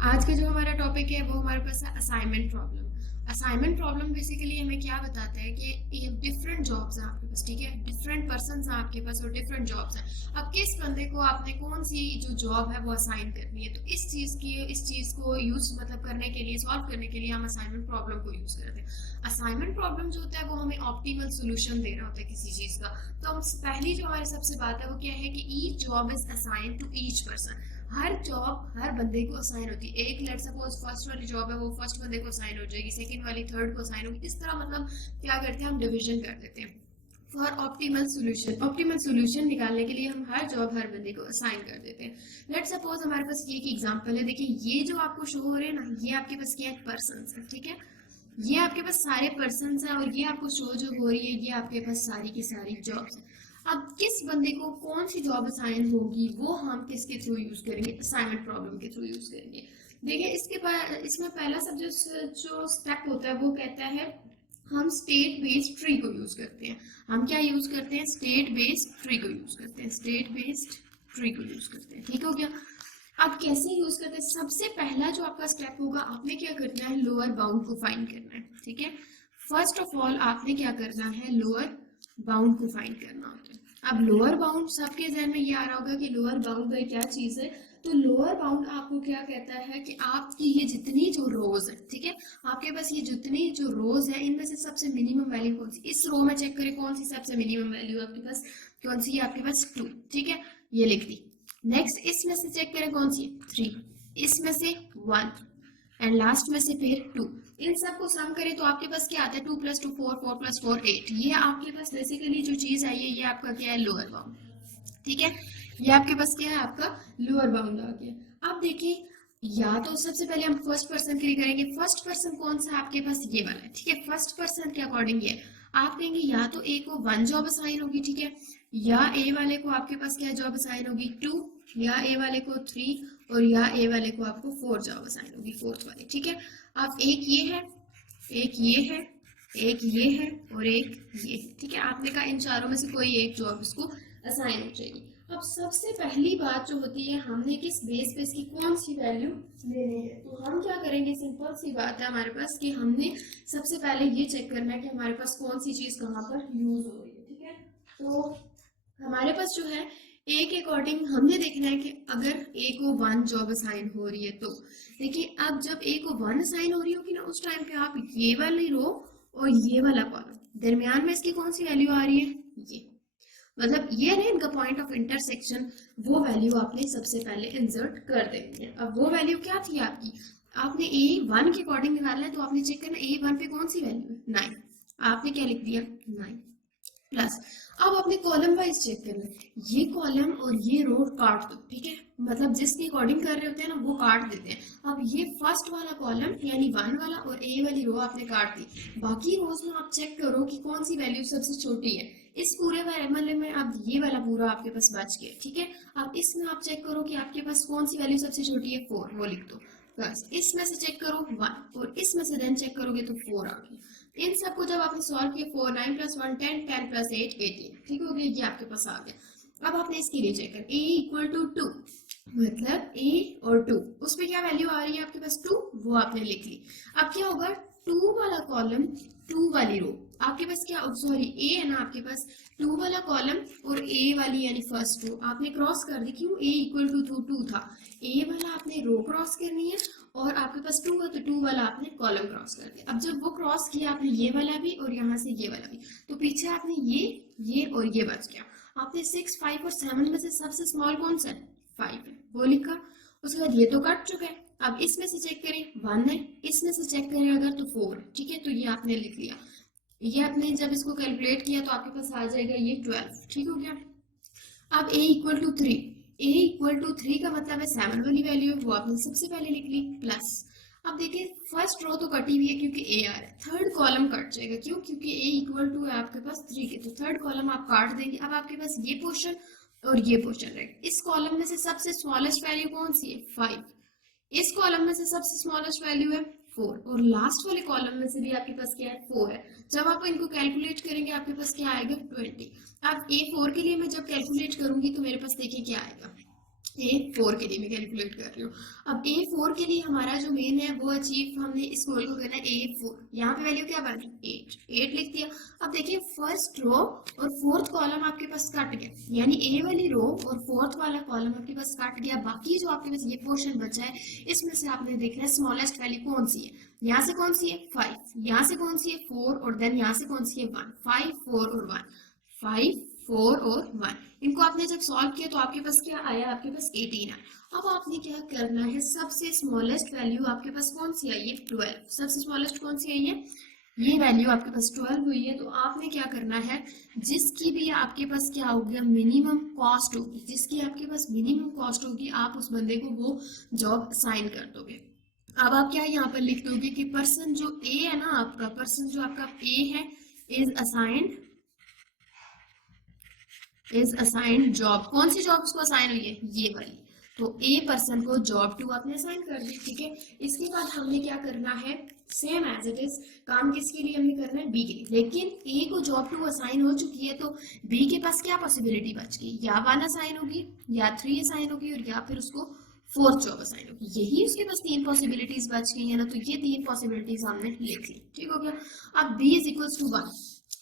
आज का जो हमारा टॉपिक है वो हमारे पास है assignment problem. Assignment problem basically हमें क्या बताता है कि ये डिफरेंट जॉब्स हैं आपके पास, ठीक है, डिफरेंट पर्सन्स हैं आपके पास और डिफरेंट जॉब्स हैं। अब किस बंदे को आपने कौन सी जो जॉब है वो असाइन करनी है, तो इस चीज को यूज मतलब करने के लिए, सॉल्व करने के लिए हम असाइनमेंट प्रॉब्लम को यूज करते हैं। असाइनमेंट प्रॉब्लम जो होता है वो हमें ऑप्टिमल सोल्यूशन दे रहा होता है किसी चीज का। तो हम पहली जो हमारी सबसे बात है वो क्या है कि each job is assign to each person. हर जॉब हर बंदे को असाइन होती है। एक लेट सपोज फर्स्ट वाली जॉब है वो फर्स्ट बंदे को असाइन हो जाएगी, सेकंड वाली थर्ड को असाइन होगी। इस तरह मतलब क्या करते हैं, हम डिवीजन कर देते हैं for optimal solution. Optimal solution निकालने के लिए हम हर जॉब हर बंदे को असाइन कर देते हैं। लेट सपोज हमारे पास ये एक एग्जांपल है। देखिए ये जो आपको शो हो रहे हैं ना, ये आपके पास क्या है, पर्सन है, ठीक है। ये आपके पास सारे पर्सन हैं और ये आपको शो जो हो रही है ये आपके पास सारी की सारी जॉब्स हैं। अब किस बंदे को कौन सी जॉब असाइन होगी वो हम किसके थ्रू यूज करेंगे, असाइनमेंट प्रॉब्लम के थ्रू यूज करेंगे। देखिए इसमें पहला सब्जेक्ट जो स्टेप होता है वो कहता है हम स्टेट बेस्ड ट्री को यूज करते हैं। हम क्या यूज करते हैं, स्टेट बेस्ड ट्री को यूज करते हैं, स्टेट बेस्ड ट्री को यूज करते हैं, ठीक हो गया। आप कैसे यूज करते हैं, सबसे पहला जो आपका स्टेप होगा, आपने क्या करना है, लोअर बाउंड को फाइंड करना है, ठीक है। फर्स्ट ऑफ ऑल आपने क्या करना है, लोअर बाउंड को फाइंड करना होता है। अब लोअर बाउंड सबके जहन में ये आ रहा होगा कि लोअर बाउंड भाई क्या चीज है। तो लोअर बाउंड आपको क्या कहता है कि आपकी ये जितनी जो रोज है, ठीक है, आपके पास ये जितनी जो रोज है इनमें से सबसे मिनिमम वैल्यू कौन सी, इस रो में चेक करें कौन सी सबसे मिनिमम वैल्यू आपके पास, कौन सी है आपके पास, 2, ठीक है, ये लिख दी। नेक्स्ट इसमें से चेक करें कौन सी है, 3, इसमें से 1 एंड लास्ट में से फिर 2। इन सबको सम करें तो आपके पास क्या आता है, 2 + 2 4, 4 + 4 8। ये आपके पास बेसिकली जो चीज आई है ये आपका क्या है, लोअर बाउंड, ठीक है। ये आपके पास क्या है, आपका लोअर बाउंड आ गया। अब देखिए, या तो सबसे पहले हम फर्स्ट पर्सन के लिए करेंगे। फर्स्ट पर्सन कौन सा है आपके पास, ये वाला है, ठीक है। फर्स्ट पर्सन के अकॉर्डिंग ये आप कहेंगे या तो ए को 1 जॉब असाइन होगी, ठीक है, या ए वाले को आपके पास क्या जॉब असाइन होगी, 2, या ए वाले को 3, और या ए वाले को आपको 4 जॉब असाइन होगी, फोर्थ वाली, ठीक है। अब एक ये है, एक ये है, एक ये है और एक ये है, ठीक है। आपने कहा इन चारों में से कोई एक जॉब इसको असाइन हो जाएगी। अब सबसे पहली बात जो होती है, हमने किस बेस पे इसकी कौन सी वैल्यू लेनी है, तो हम क्या करेंगे, सिंपल सी बात है हमारे पास कि हमने सबसे पहले ये चेक करना है कि हमारे पास कौन सी चीज कहाँ पर यूज हो रही है, ठीक है। तो हमारे पास जो है ए के अकॉर्डिंग हमने देखना है कि अगर ए को 1 जॉब असाइन हो रही है तो देखिए, अब जब ए को 1 असाइन हो रही होगी ना उस टाइम पे आप ये वाली रो और ये वाला कॉलम दरमियान में इसकी कौन सी वैल्यू आ रही है, ये मतलब ये है इनका पॉइंट ऑफ इंटरसेक्शन, वो वैल्यू आपने सबसे पहले इंसर्ट कर देनी है। अब वो वैल्यू क्या थी आपकी, आपने ए 1 के अकॉर्डिंग निकालना है तो आपने चेक करना ए 1 पे कौन सी वैल्यू है, 9। आपने क्या लिख दिया, 9 प्लस। अब आपने कॉलम वाइज चेक करना है, ये कॉलम और ये रो काट दो, ठीक है, मतलब जिसके अकॉर्डिंग कर रहे होते हैं ना वो काट देते हैं। अब ये फर्स्ट वाला कॉलम यानी 1 वाला और ए वाली रो आपने काट दी। बाकी रोज में आप चेक करो कि कौन सी वैल्यू सबसे छोटी है। इस पूरे वाले में अब ये वाला पूरा आपके पास बच गया, ठीक है। अब इसमें आप चेक करो कि आपके पास कौन सी वैल्यू सबसे छोटी है, 4, वो लिख दो। बस इसमें से चेक करो 1 और इसमें से देन चेक करोगे तो 4 आ गया। इन सबको जब आपने सॉल्व किया, 4, 9 + 1 10, 10 + 8 18, ठीक हो गया, ये आपके पास आ गया। अब आपने इसके लिए चेक कर a = 2, मतलब a और 2 उस पे क्या वैल्यू आ रही है आपके पास, 2, वो आपने लिख ली। अब क्या होगा, 2 वाला कॉलम 2 वाली रो आपके पास क्या, सॉरी ए है ना आपके पास, 2 वाला कॉलम और ए वाली यानी फर्स्ट रो आपने क्रॉस कर दी। क्यों, a = 2 था, ए वाला आपने रो क्रॉस करनी है और आपके पास 2 है तो 2 वाला आपने कॉलम क्रॉस कर दिया। अब जब वो क्रॉस किया आपने ये वाला भी और यहाँ से ये वाला भी, तो पीछे आपने ये और ये बच गया। आपने 6, 5 और 7 में से सबसे स्मॉल कौन सा है, 5 है, वो लिखा। उसके बाद ये तो कट चुका है। अब इसमें से चेक करें 1 है, इसमें से चेक करें अगर तो 4 है, ठीक है, तो ये आपने लिख लिया। ये आपने जब इसको कैलकुलेट किया तो आपके पास आ जाएगा ये 12, ठीक हो गया। अब a = 3, a = 3 का मतलब है 7 वाली वैल्यू है, वो आपने सबसे पहले लिख ली, प्लस। अब देखिए फर्स्ट रो तो कटी हुई है क्योंकि a आ रहा है, थर्ड कॉलम कट जाएगा, क्यों, क्योंकि a = है आपके पास 3 के, तो थर्ड कॉलम आप काट देंगे। अब आपके पास ये पोर्शन और ये पोर्शन रहेगा। इस कॉलम में से सबसे स्मॉलेस्ट वैल्यू कौन सी है, 5। इस कॉलम में से सबसे स्मॉलेस्ट वैल्यू है 4 और लास्ट वाले कॉलम में से भी आपके पास क्या है, 4 है। जब आप इनको कैलकुलेट करेंगे आपके पास क्या आएगा, 20। अब A4 के लिए मैं जब कैलकुलेट करूंगी तो मेरे पास देखिए क्या आएगा, A4 के लिए मैं कैलकुलेट कर रही हूँ। अब A4 के लिए हमारा जो मेन है वो अचीव, हमने इस गोल को करना है A4। यहाँ पे वैल्यू क्या बनी 8 लिख दिया। अब देखिए फर्स्ट रो और फोर्थ कॉलम आपके पास कट गया, यानी A वाली रो और फोर्थ वाला कॉलम आपके पास कट गया। बाकी जो आपके पास ये पोर्शन बचा है इसमें से आपने देखना है स्मॉलेस्ट वैल्यू कौन सी है। यहाँ से कौन सी है 5, यहाँ से कौन सी है 4 और देन यहाँ से कौन सी है 1। 5 4 और 1, 5 4 और 1, इनको आपने जब सॉल्व किया तो आपके पास क्या आया, आपके पास 18 है। अब आपने क्या करना है, सबसे स्मॉलेस्ट वैल्यू आपके पास कौन सी आई है 12। सबसे स्मॉलेस्ट कौन सी आई है, ये वैल्यू आपके पास 12 हुई है। तो आपने क्या करना है, जिसकी भी आपके पास क्या हो गया मिनिमम कॉस्ट होगी, जिसकी आपके पास मिनिमम कॉस्ट होगी आप उस बंदे को वो जॉब असाइन कर दोगे। अब आप क्या यहाँ पर लिख दोगे कि पर्सन जो ए है ना, आपका पर्सन जो आपका ए है इज असाइंड जॉब। कौन सी जॉब उसको असाइन हुई है, ये वाली। तो ए पर्सन को जॉब 2 आपने असाइन कर दी, ठीक है। इसके बाद हमने क्या करना है, सेम एज इट इज काम किसके लिए हमें करना है, बी के लिए। लेकिन ए को जॉब 2 असाइन हो चुकी है तो बी के पास क्या पॉसिबिलिटी बच गई, या 1 असाइन होगी या 3 असाइन होगी और या फिर उसको 4th जॉब असाइन होगी। यही उसके पास 3 पॉसिबिलिटीज बच गई है ना, तो ये 3 पॉसिबिलिटीज हमने लिख ली, ठीक हो गया। अब b इज इक्वल्स टू 1,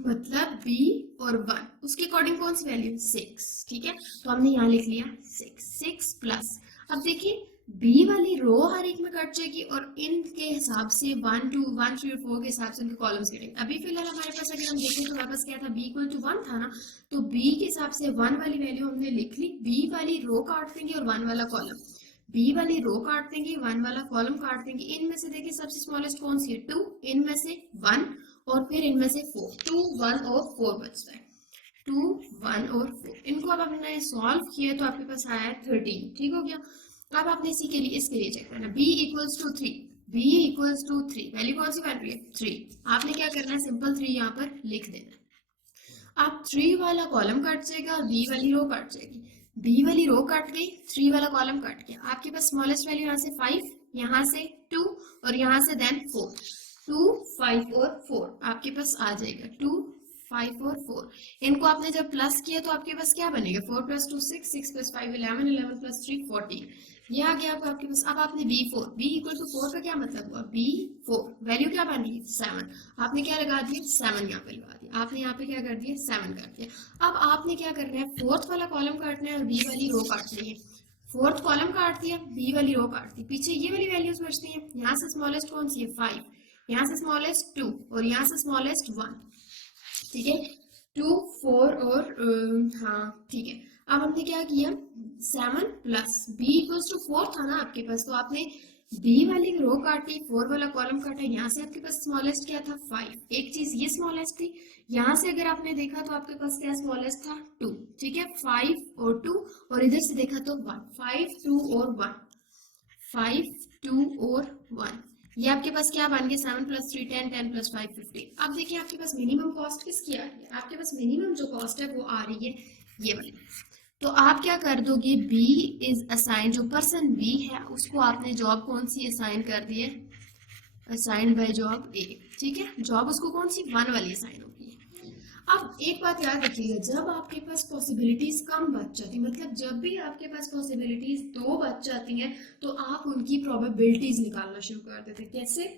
मतलब b और 1 उसके अकॉर्डिंग कौन सी वैल्यू 6, ठीक है। तो हमने यहाँ लिख लिया 6 प्लस। अब देखिए b वाली रो हर एक में कट जाएगी और इनके हिसाब से 1 2 1 3 और 4 के हिसाब से उनके कॉलम्स कटेंगे। अभी फिलहाल हमारे पास अगर हम देखें तो हमारे पास क्या था, b इक्वल टू 1 था ना, तो b के हिसाब से 1 वाली वैल्यू हमने लिख ली। b वाली रो काट देंगे और 1 वाला कॉलम, b वाली रो काट देंगे 1 वाला कॉलम काट देंगे। इनमें से देखिए सबसे स्मॉलेस्ट कौन सी है 2, इनमें से 1 और फिर इनमें से 4, 2 1 और 4 बचता है, 2 1 और 4। इनको अब आपने सॉल्व किया तो आपके पास आया 13, ठीक हो गया। अब आपने इसी के लिए इसके लिए चेक करना b equals to 3, b equals to 3, value कौन सी बन रही है 3। आपने क्या करना है, सिंपल 3 यहाँ पर लिख देना है। अब 3 वाला कॉलम कट जाएगा और b वाली रो कट जाएगी। b वाली रो कट गई, 3 वाला कॉलम कट गया। आपके पास स्मॉलेस्ट वैल्यू यहाँ से 5, यहाँ से 2 और यहाँ से देन 4, 2 5 और 4 आपके पास आ जाएगा, 2 5 और 4। इनको आपने जब प्लस किया तो आपके पास क्या बनेगा, 4 प्लस 2 6, 6 प्लस 5 11, 11 प्लस 3 14, ये आ गया आपके पास। अब आपने b4, b इक्वल टू 4 का क्या मतलब हुआ, b4 वैल्यू क्या बन रही है 7, आपने क्या लगा दिया 7 यहाँ पे लगा दिया। आपने यहाँ पे क्या कर दिया 7 कर दिया। अब आपने क्या करना है, 4th वाला कॉलम काटना है और b वाली रो काटनी है। 4th कॉलम काट दिया, b वाली रो काट दी, पीछे ये वाली वैल्यूज बचती हैं। यहाँ से स्मॉलेस्ट कौन सी है 5, यहाँ से स्मॉलेस्ट 2 और यहाँ से स्मॉलेस्ट 1, ठीक है। 2 4 और हाँ ठीक है। अब हमने क्या किया 7 प्लस b इक्वल्स टू 4 था ना आपके पास, तो आपने b वाली रो काटी, 4 वाला कॉलम काटा। यहाँ से आपके पास स्मॉलेस्ट क्या था 5, एक चीज ये स्मॉलेस्ट थी। यहाँ से अगर आपने देखा तो आपके पास क्या स्मॉलेस्ट था 2, ठीक है। 5 और 2 और इधर से देखा तो 1, 5 2 और 1, 5 2 और 1, ये आपके पास क्या बन गया 7 प्लस 3 10, 10 प्लस 5 15। अब देखिए आपके पास मिनिमम कॉस्ट किसकी आ रही है, आपके पास मिनिमम जो कॉस्ट है वो आ रही है ये वाली। तो आप क्या कर दोगे, B इज असाइन, जो पर्सन B है उसको आपने जॉब कौन सी असाइन कर दी है, असाइंड बाय जॉब A, ठीक है। जॉब उसको कौन सी 1 वाली असाइन होगी। अब एक बात याद रखिएगा, जब आपके पास पॉसिबिलिटीज कम बच जाती, मतलब जब भी आपके पास पॉसिबिलिटीज 2 बच जाती हैं तो आप उनकी प्रोबेबिलिटीज निकालना शुरू कर देते हैं। कैसे,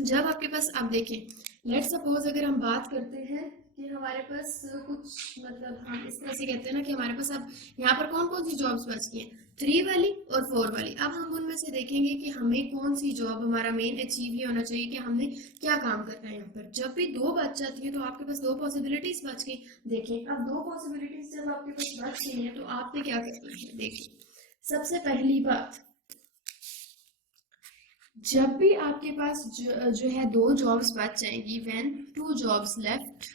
जब आपके पास, अब देखिए लेट्स सपोज अगर हम बात करते हैं कि हमारे पास कुछ, मतलब हम इस तरह से कहते हैं ना कि हमारे पास अब यहाँ पर कौन कौन सी जॉब्स बच गई हैं 3 वाली और 4 वाली। अब हम उनमें से देखेंगे कि हमें कौन सी जॉब, हमारा मेन अचीव ये होना चाहिए कि हमने क्या काम करना है यहाँ पर। जब भी 2 बच जाती है तो आपके पास 2 पॉसिबिलिटीज बच गई। देखिए अब 2 पॉसिबिलिटीज जब आपके पास बच गई है तो आपने क्या करना है, देखिए सबसे पहली बात, जब भी आपके पास जो है 2 जॉब्स बच जाएंगी, व्हेन 2 जॉब्स लेफ्ट,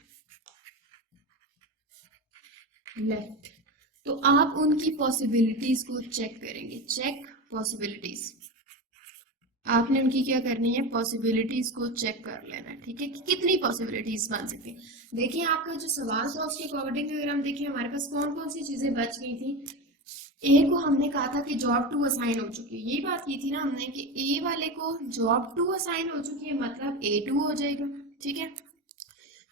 तो आप उनकी पॉसिबिलिटीज को चेक करेंगे, चेक पॉसिबिलिटीज। आपने उनकी क्या करनी है, पॉसिबिलिटीज को चेक कर लेना है, ठीक है, कि कितनी पॉसिबिलिटीज बन सकती है। देखिए आपका जो सवाल था उसके अकॉर्डिंग अगर हम देखें हमारे पास कौन कौन सी चीजें बच गई थी। ए को हमने कहा था कि जॉब 2 असाइन हो चुकी है, यही बात की थी ना हमने कि ए वाले को जॉब 2 असाइन हो चुकी है, मतलब A2 हो जाएगा, ठीक है।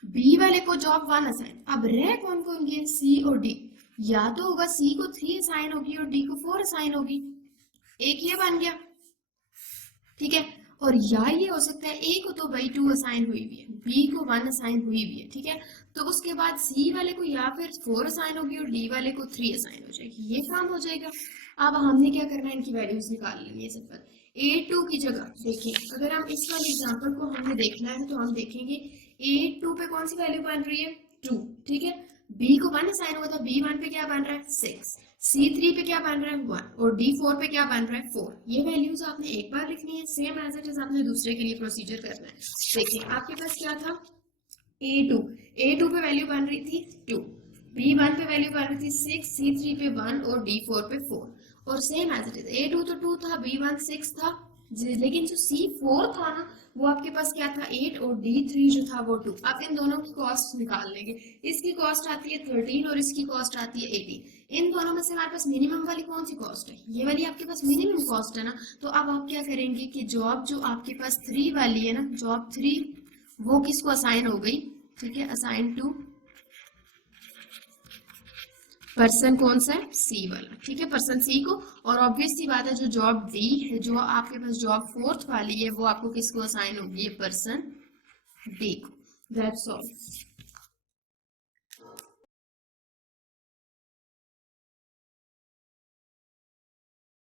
बी वाले को जॉब 1 असाइन, अब रह कौन कौन गए C और D। या तो होगा सी को 3 असाइन होगी और डी को 4 असाइन होगी, एक ये बन गया, ठीक है। और या ये हो सकता है ए को तो भाई 2 असाइन हुई हुई है, बी को 1 असाइन हुई हुई है, ठीक है। तो उसके बाद सी वाले को या फिर 4 असाइन होगी और डी वाले को 3 असाइन हो जाएगी, ये काम हो जाएगा। अब हमने क्या करना है, इनकी वैल्यूज निकाल लेनी है सिंपल। A2 की जगह देखिए, अगर हम इस वाले एग्जांपल को हमने देखना है तो हम देखेंगे A2 पे कौन सी वैल्यू बन रही है 2, ठीक है। B को 1 असाइन हुआ था, B1 पे क्या बन रहा है 6, C3 पे क्या बन रहा है 1 और D4 पे क्या बन रहा है 4। ये वैल्यूज आपने एक बार लिखनी है, सेम एज इट इज आपने दूसरे के लिए प्रोसीजर करना है। देखिए आपके पास क्या था A2 पे वैल्यू बन रही थी 2, B1 पे वैल्यू बन रही थी 6, C3 पे 1 और D4 पे 4। और same as it is A2 तो 2 था, B1 6 था, लेकिन जो C4 था ना वो आपके पास क्या था 8 और D3 जो था वो 2। आप इन दोनों की कॉस्ट निकाल लेंगे, इसकी कॉस्ट आती है 13 और इसकी कॉस्ट आती है 18। इन दोनों में से हमारे पास मिनिमम वाली कौन सी कॉस्ट है, ये वाली आपके पास मिनिमम कॉस्ट है ना। तो अब आप क्या करेंगे कि जॉब जो आपके पास 3 वाली है ना, जॉब 3 वो किसको असाइन हो गई, ठीक है, असाइन टू पर्सन कौन सा है सी वाला, ठीक है, पर्सन सी को। और ऑब्वियस सी बात है जो जॉब डी है, जो आपके पास जॉब 4th वाली है वो आपको किसको असाइन होगी, पर्सन डी को। That's all.